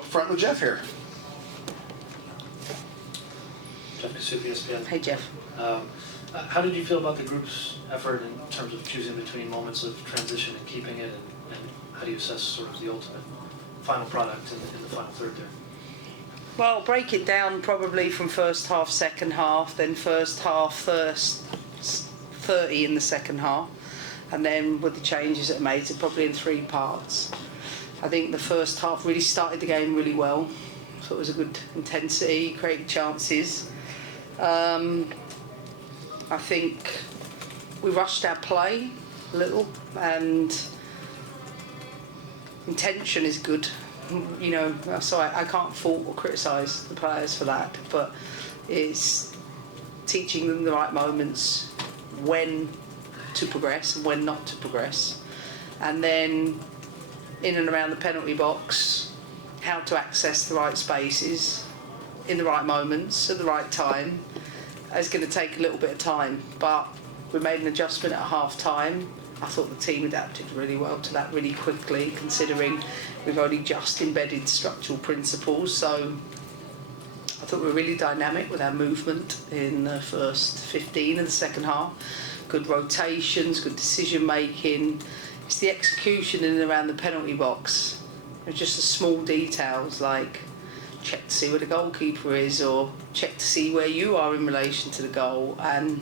up front with Jeff here. Jeff Sophia Smith. Hey, Jeff. How did you feel about the group's effort in terms of choosing between moments of transition and keeping it, and how do you assess sort of the ultimate final product in the final third there? Well, break it down probably from first half, second half, then first half, first 30 in the second half, and then with the changes that are made, so probably in 3 parts. I think the first half really started the game really well, so it was a good intensity, created chances. I think we rushed our play a little, and intention is good, you know, so I can't fault or criticise the players for that, but it's teaching them the right moments when to progress and when not to progress, and then in and around the penalty box, how to access the right spaces in the right moments at the right time. It's going to take a little bit of time, but we made an adjustment at half time. I thought the team adapted really well to that really quickly, considering we've only just embedded structural principles. So I thought we were really dynamic with our movement in the first 15 of the second half. Good rotations, good decision making. It's the execution in and around the penalty box. It's just the small details, like check to see where the goalkeeper is, or check to see where you are in relation to the goal, and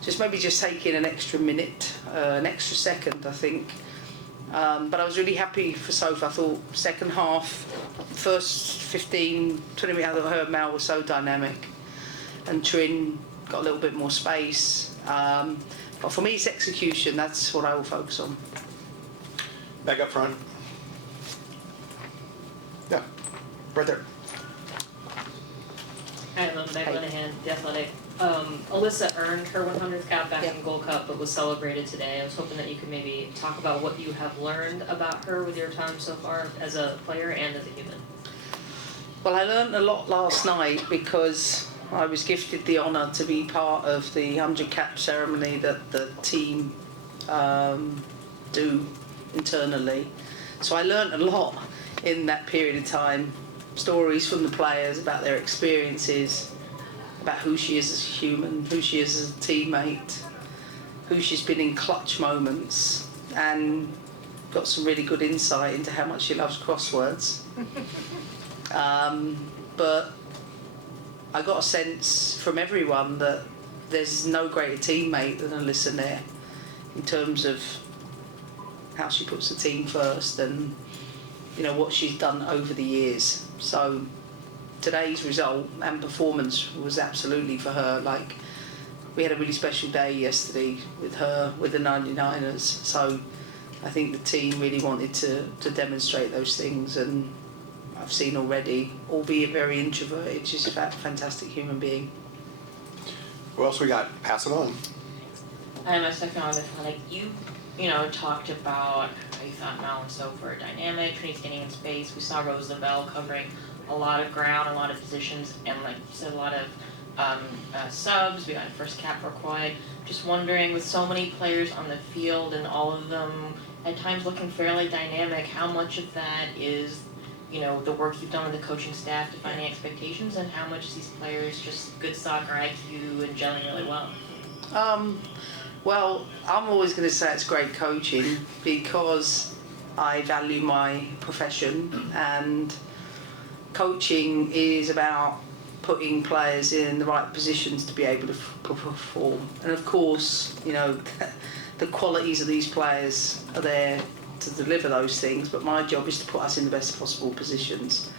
just maybe just taking an extra minute, an extra second, I think. But I was really happy for Sophie. I thought second half, first 15, 20 minutes, I thought her and Mal were so dynamic, and Trin got a little bit more space. But for me, it's execution. That's what I will focus on. Back up front. Yeah, right there. Hi, I'm Meg Linehan, The Athletic. Alyssa earned her 100th cap back in Gold Cup, but was celebrated today. I was hoping that you could maybe talk about what you have learned about her with your time so far as a player and as a human. Well, I learned a lot last night because I was gifted the honour to be part of the 100 cap ceremony that the team do internally. So I learned a lot in that period of time. Stories from the players about their experiences, about who she is as a human, who she is as a teammate, who she's been in clutch moments, and got some really good insight into how much she loves crosswords. But I got a sense from everyone that there's no greater teammate than Alyssa Naeher in terms of how she puts the team first and, you know, what she's done over the years. So today's result and performance was absolutely for her. Like, we had a really special day yesterday with her, with the 99ers. So I think the team really wanted to demonstrate those things, and I've seen already, albeit very introverted, she's a fantastic human being. Who else we got? Pass it on. And my second on this, like you talked about how you thought Mal and Soph were dynamic, Trinity's getting in space. We saw Rose Lavelle covering a lot of ground, a lot of positions, and like you said, a lot of subs. We got a first cap for Croix. Just wondering, with so many players on the field and all of them at times looking fairly dynamic, how much of that is, you know, the work you've done with the coaching staff defining expectations, and how much these players just good soccer IQ and gelling really well? Well, I'm always going to say it's great coaching because I value my profession, and coaching is about putting players in the right positions to be able to perform. And of course, you know, the qualities of these players are there to deliver those things, but my job is to put us in the best possible positions.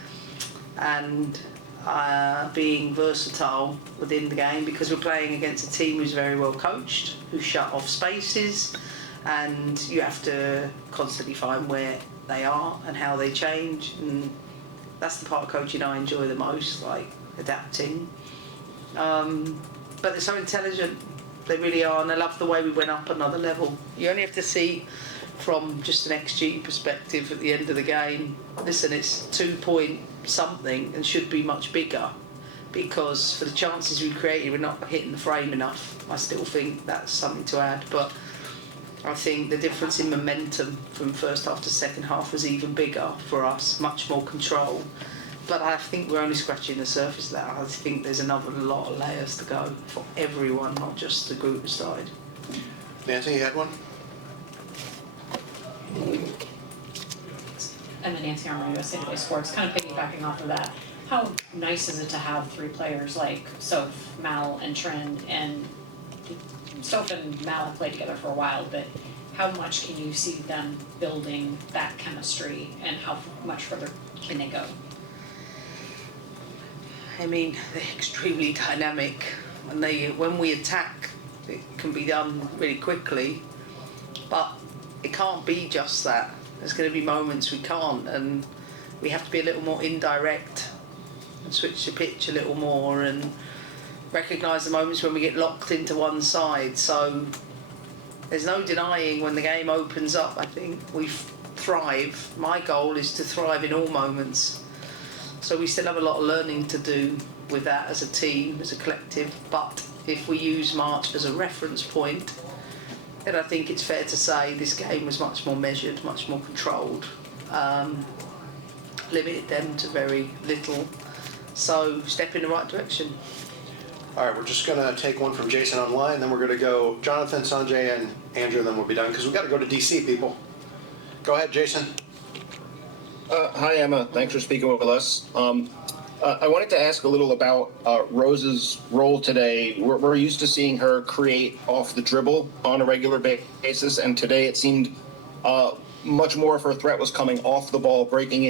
And being versatile within the game, because we're playing against a team who's very well coached, who shut off spaces, and you have to constantly find where they are and how they change, and that's the part of coaching I enjoy the most, like adapting. But they're so intelligent, they really are, and I love the way we went up another level. You only have to see from just an XG perspective at the end of the game, listen, it's 2 point something and should be much bigger, because for the chances we created, we're not hitting the frame enough. I still think that's something to add, but I think the difference in momentum from first half to second half was even bigger for us, much more control. But I think we're only scratching the surface of that. I think there's another lot of layers to go for everyone, not just the group side. Nancy, you had one? And then Nancy Armour, USA Sports, kind of piggybacking off of that. How nice is it to have three players like Soph, Mal, and Trin? And Soph and Mal have played together for a while, but how much can you see them building that chemistry, and how much further can they go? I mean, they're extremely dynamic. When we attack, it can be done really quickly, but it can't be just that. There's going to be moments we can't, and we have to be a little more indirect and switch the pitch a little more and recognise the moments when we get locked into one side. So there's no denying when the game opens up, I think we thrive. My goal is to thrive in all moments. So we still have a lot of learning to do with that as a team, as a collective, but if we use March as a reference point, then I think it's fair to say this game was much more measured, much more controlled, limited them to very little, so step in the right direction. All right, we're just going to take one from Jason online, then we're going to go Jonathan, Sanjay, and Andrew, then we'll be done, because we've got to go to DC, people. Go ahead, Jason. Hi, Emma. Thanks for speaking with us. I wanted to ask a little about Rose's role today. We're used to seeing her create off the dribble on a regular basis, and today it seemed much more of her threat was coming off the ball, breaking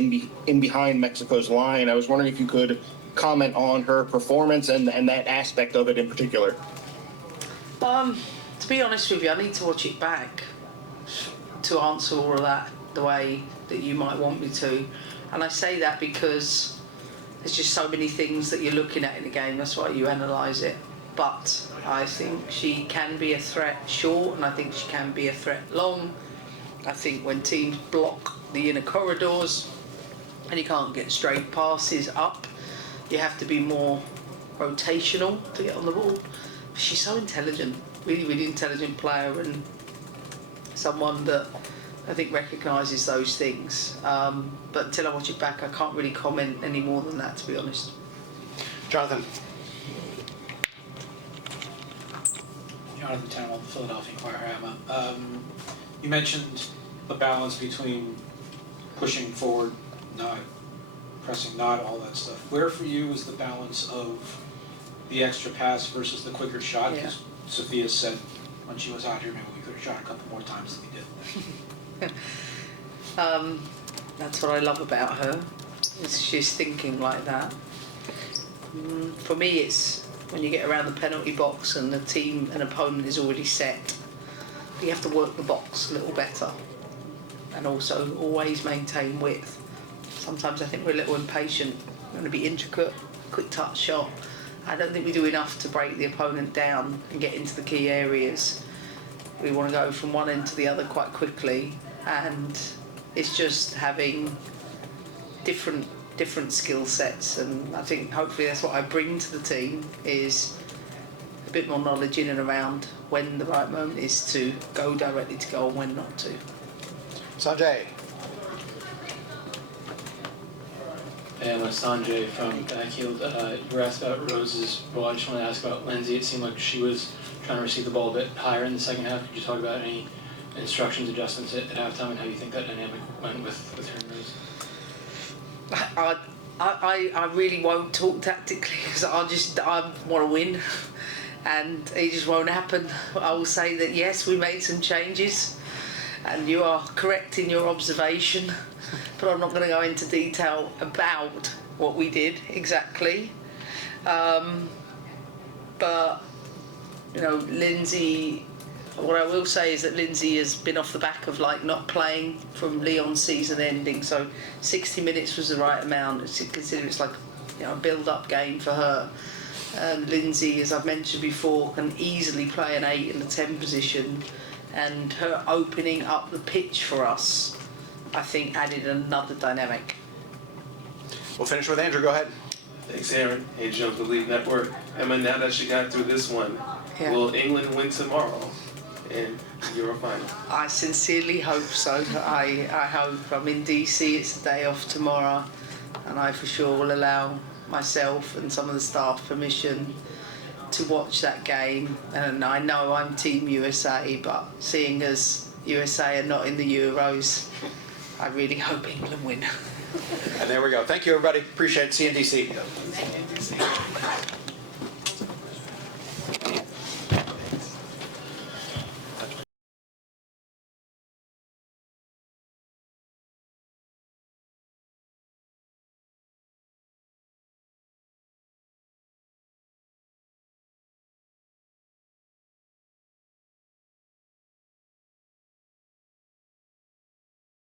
in behind Mexico's line. I was wondering if you could comment on her performance and that aspect of it in particular. To be honest with you, I need to watch it back to answer all of that the way that you might want me to. And I say that because there's just so many things that you're looking at in the game, that's why you analyse it. But I think she can be a threat short, and I think she can be a threat long. I think when teams block the inner corridors and you can't get straight passes up, you have to be more rotational to get on the ball. She's so intelligent, really, really intelligent player, and someone that I think recognises those things. But until I watch it back, I can't really comment any more than that, to be honest. Jonathan. Jonathan Tennell, Philadelphia Inquirer, Emma. You mentioned the balance between pushing forward, not pressing, not all that stuff. Where for you is the balance of the extra pass versus the quicker shot? Yeah. Because Sophia said when she was out here, maybe we could have shot a couple more times than we did. That's what I love about her, is she's thinking like that. For me, it's when you get around the penalty box and the team, an opponent is already set, you have to work the box a little better and also always maintain width. Sometimes I think we're a little impatient. We want to be intricate, quick touch shot. I don't think we do enough to break the opponent down and get into the key areas. We want to go from one end to the other quite quickly, and it's just having different skill sets, and I think hopefully that's what I bring to the team, is a bit more knowledge in and around when the right moment is to go directly to goal and when not to. Sanjay. And Sanjay from Backfield. You were asked about Rose's role. I just want to ask about Lindsey. It seemed like she was trying to receive the ball a bit higher in the second half. Could you talk about any instructions, adjustments at halftime, and how you think that dynamic went with her and Rose? I really won't talk tactically because I want to win, and it just won't happen. I will say that yes, we made some changes, and you are correct in your observation, but I'm not going to go into detail about what we did exactly. But you know, Lindsey. What I will say is that Lindsey has been off the back of not playing from Lyon's season ending, so 60 minutes was the right amount. Consider it's like a build-up game for her. And Lindsey, as I've mentioned before, can easily play an 8 in the 10 position, and her opening up the pitch for us, I think, added another dynamic. We'll finish with Andrew. Go ahead. Thanks, Aaron. Hey, Jump the League Network. Emma, now that she got through this one, Yeah. will England win tomorrow in Euro final? I sincerely hope so. I hope. I'm in DC, it's a day off tomorrow. and I for sure will allow myself and some of the staff permission to watch that game. And I know I'm Team USA, but seeing as USA are not in the Euros, I really hope England win. And there we go. Thank you, everybody. Appreciate it. See you in DC.